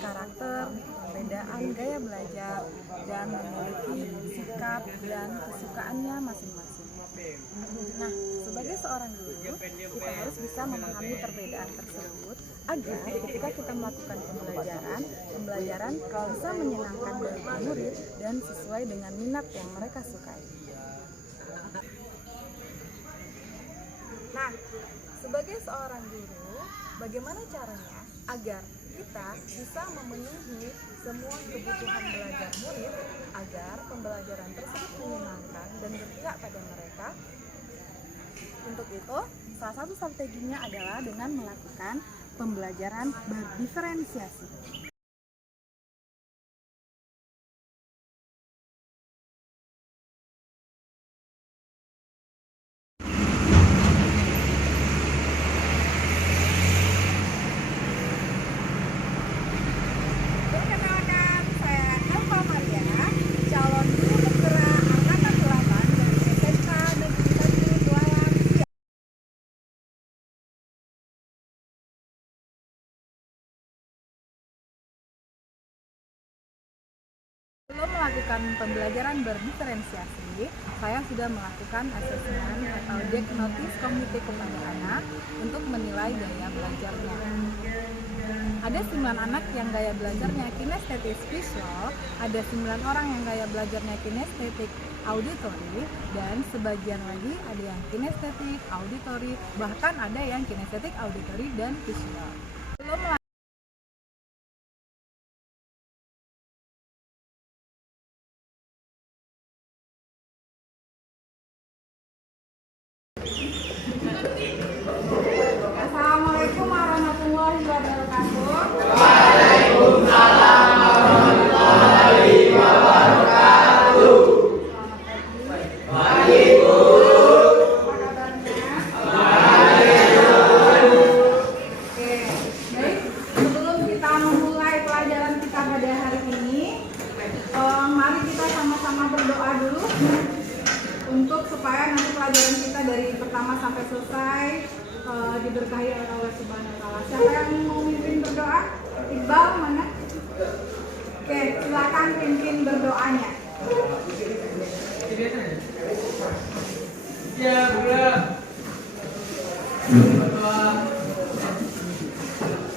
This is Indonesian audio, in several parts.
karakter, perbedaan gaya belajar, dan memiliki sikap dan kesukaannya masing-masing. Nah, sebagai seorang guru, kita harus bisa memahami perbedaan tersebut agar ketika kita melakukan pembelajaran bisa menyenangkan bagi murid dan sesuai dengan minat yang mereka sukai. Nah, sebagai seorang guru, bagaimana caranya agar kita bisa memenuhi semua kebutuhan belajar murid agar pembelajaran tersebut menyenangkan dan berpihak pada mereka? Untuk itu, salah satu strateginya adalah dengan melakukan pembelajaran berdiferensiasi. Perkenalkan, saya Elva Maria, calon guru penggerak angkatan 8 dari SMK Negeri 1 Tualang Siak. Sebelum melakukan pembelajaran berdiferensiasi, saya sudah melakukan asesmen atau diagnosis kognitif kepada anak untuk menilai gaya belajarnya. Ada 9 anak yang gaya belajarnya kinestetik visual, ada 9 orang yang gaya belajarnya kinestetik auditory, dan sebagian lagi ada yang kinestetik auditory, bahkan ada yang kinestetik auditory dan visual. Belum Assalamualaikum warahmatullahi wabarakatuh. Waalaikumsalam warahmatullahi wabarakatuh. Selamat pagi. Pagi, Bu. Apa kabarnya? Oke, baik. Sebelum kita memulai pelajaran kita pada hari ini, mari kita sama-sama berdoa dulu untuk supaya nanti pelajaran kita dari pertama sampai selesai diberkahi oleh Allah Subhanahu wa Ta'ala. Siapa yang mau mimpin berdoa? Iqbal mana? Oke, silakan pimpin berdoanya. Ya, Bu. Berdoa.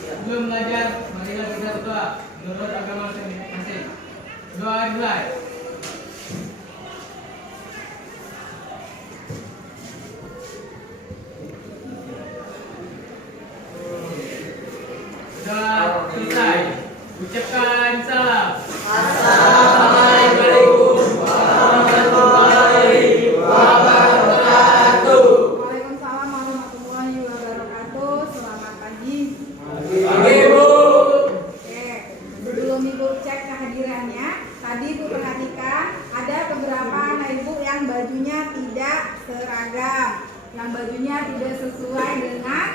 Sebelum belajar, marilah kita berdoa. Menurut agama masing-masing. Doa dimulai. Sudah selesai. Ucapkan salam. Assalamualaikum warahmatullahi wabarakatuh. Waalaikumsalam warahmatullahi wabarakatuh. Selamat pagi. Pagi, Bu. Oke, sebelum Ibu cek kehadirannya, tadi Ibu perhatikan ada beberapa anak Ibu yang bajunya tidak seragam, yang bajunya tidak sesuai dengan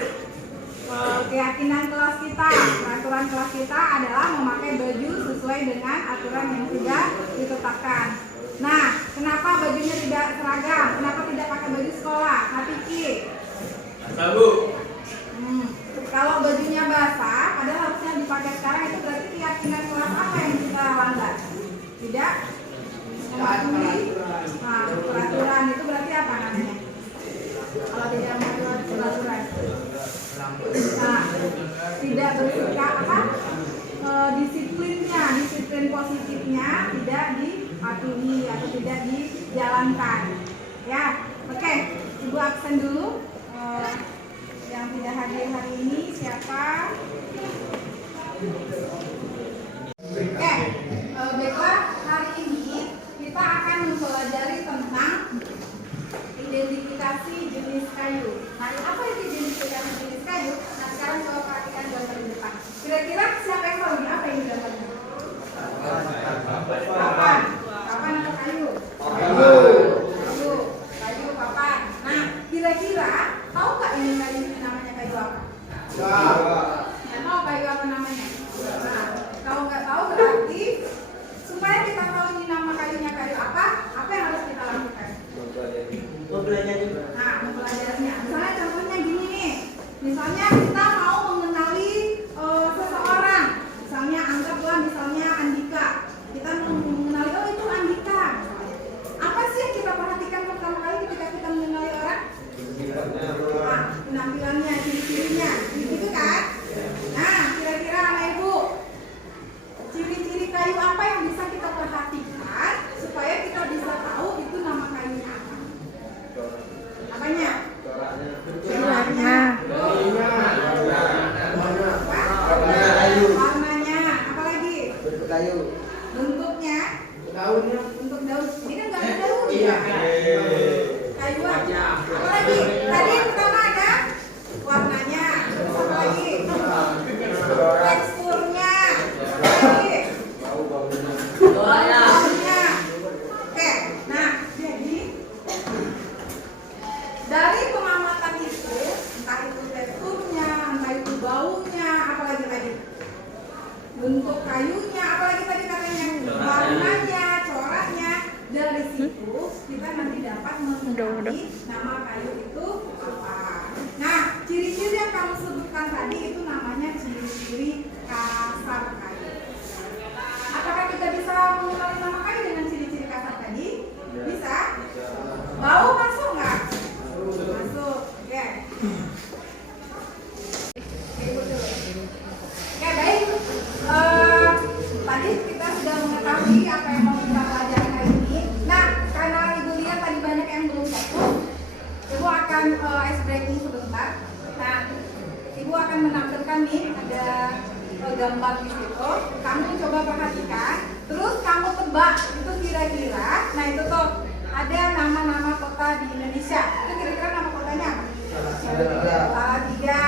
keyakinan kelas kita. Peraturan kelas kita adalah memakai baju sesuai dengan aturan yang sudah ditetapkan. Nah, kenapa bajunya tidak seragam? Kenapa tidak pakai baju sekolah? Kak Piki. Bu. Kalau bajunya basah, padahal harusnya dipakai sekarang, itu berarti keyakinan kelas apa yang kita langgar? Tidak mematuhi peraturan. Itu berarti apa namanya? Kalau tidak mematuhi peraturan, nah, tidak bersikap disiplin positifnya tidak dipatuhi atau tidak dijalankan. Ya, oke. Ibu absen dulu. Yang tidak hadir hari ini siapa? Oke, baiklah, hari ini kita akan mempelajari tentang identifikasi jenis kayu. Nah, apa itu identifikasi jenis kayu? Nah, sekarang coba perhatikan gambar di depan. Kira-kira siapa yang tahu ini apa yang gambarnya? Papan. Papan atau kayu? Kayu, papan. Nah, kira-kira tahu nggak ini kayu ini namanya kayu apa? Nggak tahu kayu apa namanya? Nah, kalau nggak tahu berarti supaya kita tahu ini nama kayunya kayu apa yang harus kita lakukan? Nah, mempelajarinya. Misalnya contohnya gini Daunnya. Untuk daun, ini kan nggak ada daun Iya. ya. Kayu aja. Apa lagi? Tadi yang pertama ada warnanya. Terus apa lagi? Teksturnya. Apa lagi? Baunya. Oke, nah jadi dari pengamatan itu, entah itu teksturnya, entah itu baunya, apalagi tadi bentuk kayunya, apalagi tadi katanya warnanya, coraknya, dari situ kita nanti dapat mengetahui nama kayu itu apa. Nah, ciri-ciri yang kamu sebutkan tadi itu namanya ciri-ciri kasar kayu. Apakah kita bisa mengenali nama kayu dengan ciri-ciri kasar tadi? Bisa? Bau masuk nggak? Masuk. Oke. Oke, baik. Tadi kita sudah mengetahui apa yang mau kita pelajari hari ini. Nah, karena Ibu lihat tadi banyak yang belum fokus, Ibu akan ice breaking sebentar. Nah, Ibu akan menampilkan nih ada gambar di situ. Kamu coba perhatikan, terus kamu tebak itu kira-kira. Nah, itu tuh ada nama-nama kota di Indonesia. Itu kira-kira nama kotanya apa? Salatiga.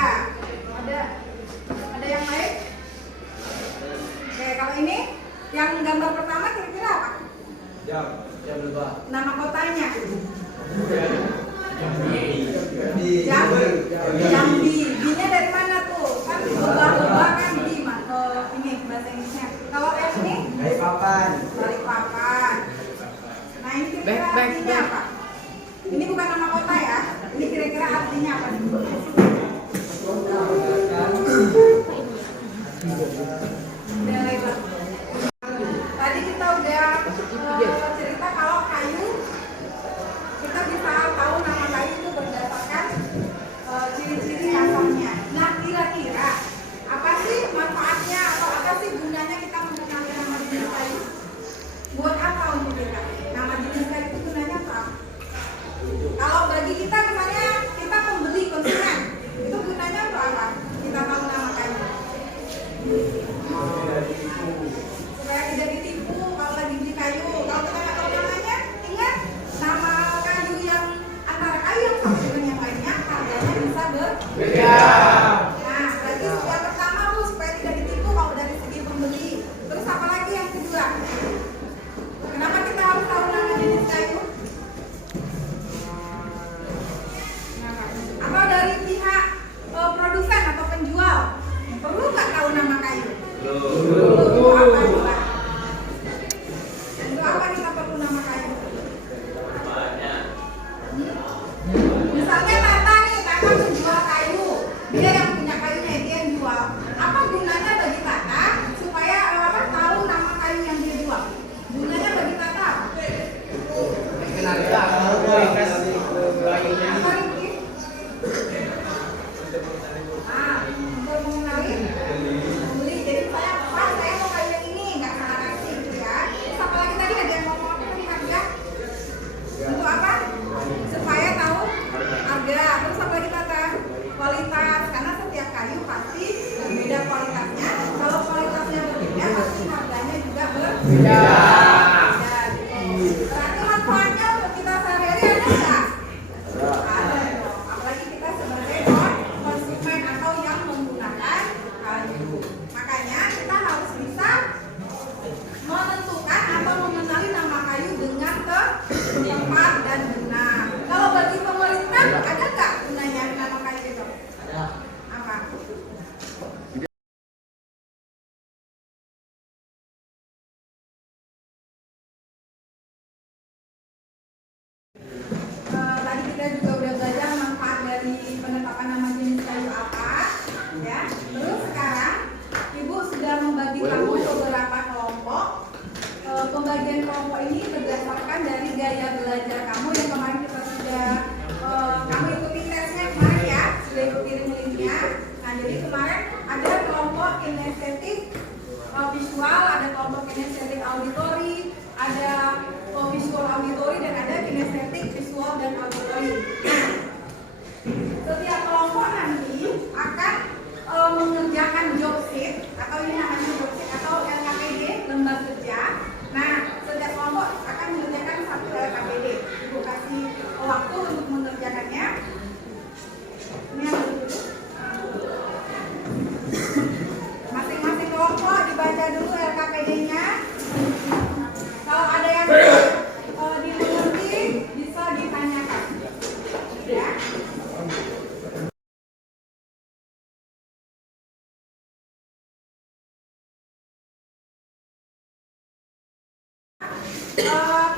Ada yang lain? Oke, kalau ini yang gambar pertama kira-kira apa? Jam lebah. Nama kotanya? Jambi. Jambi. Binya dari mana tuh? Kan lebah-lebah kan di ini bahasa Inggrisnya. Kalau S ini? Balikpapan. Balikpapan. Nah, ini kira-kira artinya apa? Ini bukan nama kota ya. Ini kira-kira artinya apa nih? Daerah. Tadi kita udah cerita kalau kayu kita bisa tahu nama kayu itu berdasarkan ciri-ciri kasarnya. Nah, kira-kira apa sih manfaatnya atau apa sih gunanya kita mengenali nama jenis kayu? Buat apa untuk kita? Nama jenis kayu itu gunanya apa? Kalau bagi kita misalnya kita pembeli konsumen, itu gunanya untuk apa? Kita tahu nama kayu. Supaya tidak ditipu kalau lagi beli kayu. Kalau kita nggak tahu namanya, ingat nama kayu yang antara kayu yang satu dengan yang lainnya harganya bisa berbeda. Nah, berarti yang pertama Bu supaya tidak ditipu kalau dari segi pembeli. Terus apa lagi yang kedua? Kenapa kita harus tahu nama jenis kayu? Atau dari pihak produsen atau penjual perlu nggak tahu nama kayu? Untuk apa kita? Untuk apa kita perlu nama kayu? Misalnya Tata nih, Tata menjual kayu, dia yang punya kayunya, dia yang jual. Apa gunanya bagi Tata supaya tahu nama kayu yang dia jual? Gunanya bagi Tata apa? Apa Rifki? Untuk mengenali pembeli. Jadi saya mau kayu yang ini, nggak salah kasih gitu ya. Terus apa lagi tadi ada yang ngomong apa tadi harga? Untuk apa? Supaya tahu harga. Terus apa lagi Tata? Kualitas. Karena setiap kayu pasti berbeda kualitasnya. Kalau kualitasnya berbeda, pasti harganya juga berbeda. Berarti manfaatnya untuk kita sehari-hari ada nggak? Ada dong. Apalagi kita sebagai konsumen atau yang menggunakan kayu. Makanya kita harus bisa menentukan atau mengenali nama kayu dengan tepat dan benar. Kalau bagi pemerintah ada nggak gunanya nama kayu itu? Ada. Apa? Tadi kita juga udah belajar manfaat dari penetapan nama jenis kayu apa, ya. Terus sekarang Ibu sudah membagi kamu beberapa kelompok. Pembagian kelompok ini berdasarkan dari gaya belajar kamu yang kemarin kita sudah kamu ikuti tesnya kemarin ya, sudah ikuti linknya. Nah, jadi kemarin ada kelompok kinestetik visual, ada kelompok kinestetik auditori, ada visual auditori dan ada kinestetik visual dan auditori. Setiap kelompok nanti akan mengerjakan job sheet atau ini namanya job sheet atau LKPD, lembar kerja. Nah, setiap sekarang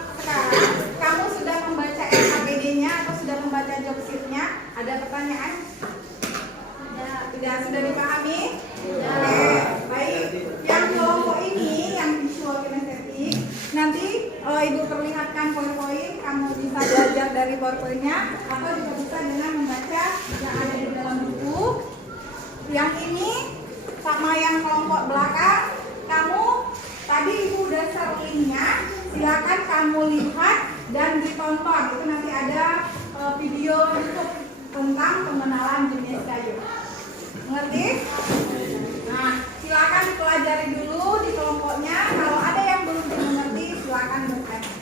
kamu sudah membaca LKPD-nya atau sudah membaca job sheet-nya? Ada pertanyaan? Tidak, sudah dipahami? Oke, baik. Yang kelompok ini, yang visual kinestetik, nanti Ibu perlihatkan PowerPoint, kamu bisa belajar dari PowerPoint-nya atau juga bisa dengan membaca yang ada di dalam buku. Yang ini sama yang kelompok belakang, kamu tadi Ibu udah share link-nya, silakan kamu lihat dan ditonton. Itu nanti ada video YouTube tentang pengenalan jenis kayu. Mengerti? Nah, silakan dipelajari dulu di kelompoknya. Kalau ada yang belum dimengerti, silakan bertanya.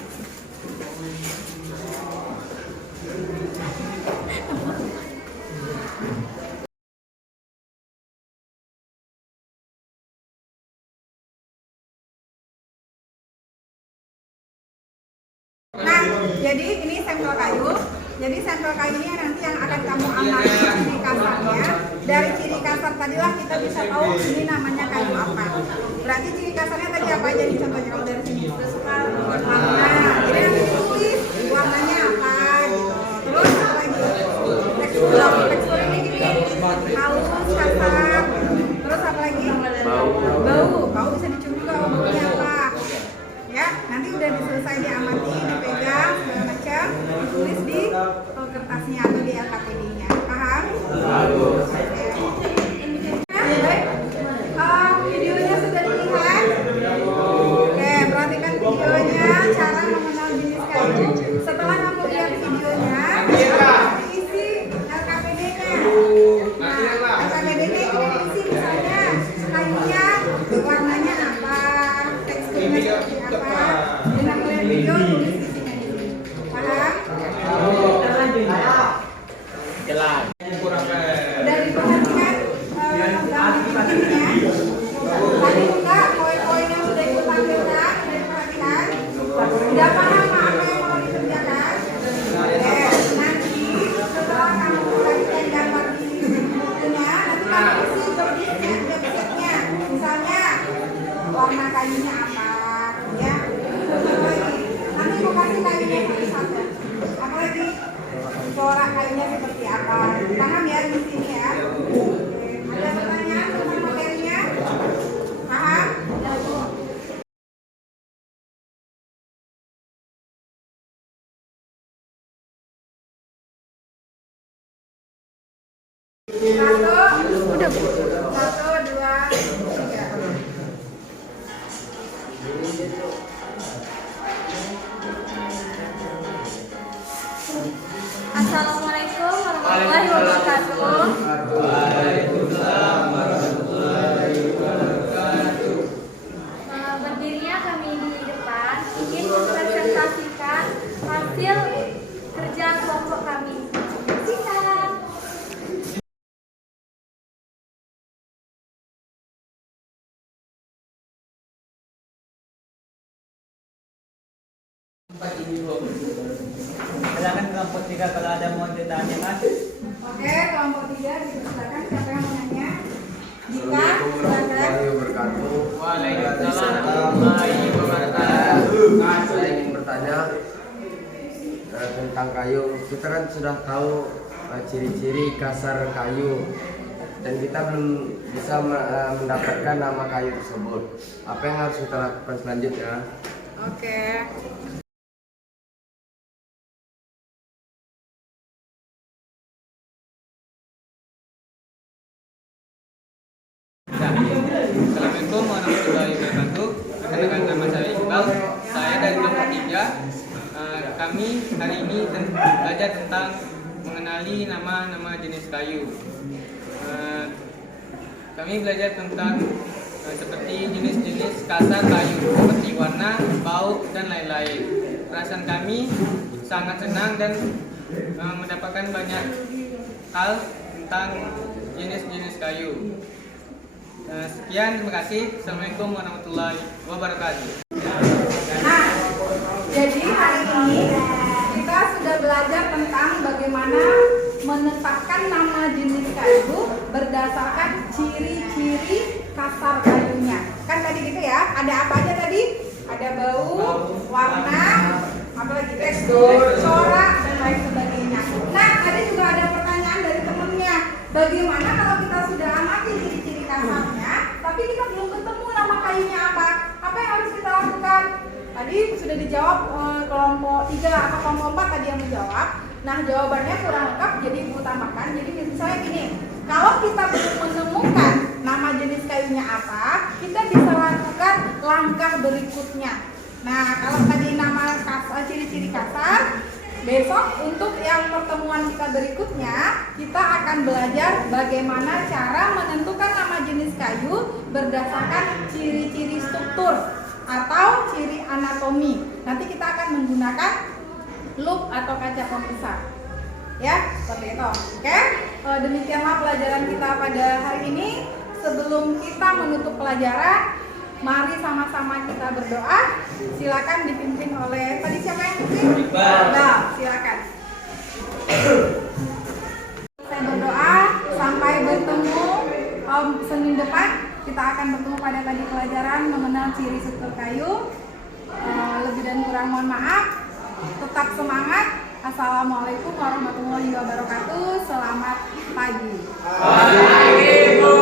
Nah, jadi ini sampel kayu. Jadi sampel kayunya nanti yang akan kamu amati ciri kasarnya. Dari ciri kasar tadilah kita bisa tahu ini namanya kayu apa. Berarti ciri kasarnya tadi apa aja nih contohnya kalau dari sini? Warna. Jadi nanti ditulis warnanya apa gitu. Terus apa lagi? Tekstur. Tekstur ini gini. Halus, kasar. Terus apa lagi? Bau bisa dicium juga baunya apa. Ya, nanti udah selesai diamati, dipegang, segala macam, ditulis di kertasnya atau di LKPD-nya. Paham? Baik. Videonya sudah dilihat? Oke, perhatikan videonya, cara mengenal jenis kayu. Setelah kamu lihat videonya, isi LKPD-nya. Nah, LKPD-nya ini isi misalnya kayunya warnanya apa, teksturnya seperti apa. Dengan melihat video tulis isinya di sini. Paham? Jelas. Udah diperhatikan gambarnya. Tadi enggak poin-poin yang sudah Ibu tampilkan, sudah diperhatikan. Udah paham apa yang mau dikerjakan? Oke, nanti setelah kamu perhatikan gambar di bukunya, nanti kamu isi job sheet-nya. Misalnya warna kayunya apa, ya. Nanti mau kasih kayunya satu-satu. Apa lagi? Corak kayunya seperti apa? Paham ya di sini ya? Ada pertanyaan tentang materinya? Paham? Satu, dua, tiga. Assalamualaikum warahmatullahi wabarakatuh. Waalaikumsalam warahmatullahi wabarakatuh. Berdirinya kami di depan ingin mempresentasikan hasil kerja kelompok kami. Silakan. Silakan kelompok 3 kalau ada mau ditanyakan. Oke, kelompok 3 dipersilakan. Siapa yang mau nanya? Dika, silakan. Waalaikumsalam warahmatullahi wabarakatuh. Saya ingin bertanya tentang kayu. Kita kan sudah tahu ciri-ciri kasar kayu dan kita belum bisa mendapatkan nama kayu tersebut. Apa yang harus kita lakukan selanjutnya? Oke. Assalamualaikum warahmatullahi wabarakatuh. Perkenalkan nama saya Iqbal. Saya dari kelompok 3. Kami hari ini belajar tentang mengenali nama-nama jenis kayu. Kami belajar tentang seperti jenis-jenis kasar kayu, seperti warna, bau, dan lain-lain. Perasaan kami sangat senang dan mendapatkan banyak hal tentang jenis-jenis kayu. Sekian, terima kasih. Assalamualaikum warahmatullahi wabarakatuh. Nah, jadi hari ini kita sudah belajar tentang bagaimana menetapkan nama jenis kayu berdasarkan ciri-ciri kasar kayunya. Kan tadi gitu ya, ada apa aja tadi? Ada bau, warna, apalagi tekstur, corak dan lain sebagainya. Nah, tadi juga ada pertanyaan dari temennya. Bagaimana kalau kita sudah amati ciri-ciri kasarnya, tapi kita belum ketemu nama kayunya apa? Apa yang harus kita lakukan? Tadi sudah dijawab kelompok 3 atau kelompok 4 tadi yang menjawab. Nah, jawabannya kurang lengkap, jadi diutamakan. Jadi misalnya gini, kalau kita belum menemukan nama jenis kayunya apa, kita bisa lakukan langkah berikutnya. Nah, kalau tadi nama ciri-ciri kasar, besok untuk yang pertemuan kita berikutnya, kita akan belajar bagaimana cara menentukan nama jenis kayu berdasarkan ciri-ciri struktur atau ciri anatomi. Nanti kita akan menggunakan lup atau kaca pembesar. Ya, seperti itu. Oke, demikianlah pelajaran kita pada hari ini. Sebelum kita menutup pelajaran, mari sama-sama kita berdoa. Silakan dipimpin oleh tadi siapa yang pimpin? Iqbal, silakan. Saya berdoa sampai bertemu Senin depan. Kita akan bertemu pada tadi pelajaran mengenal ciri struktur kayu. Lebih dan kurang mohon maaf. Tetap semangat. Assalamualaikum warahmatullahi wabarakatuh. Selamat pagi. Pagi, Bu.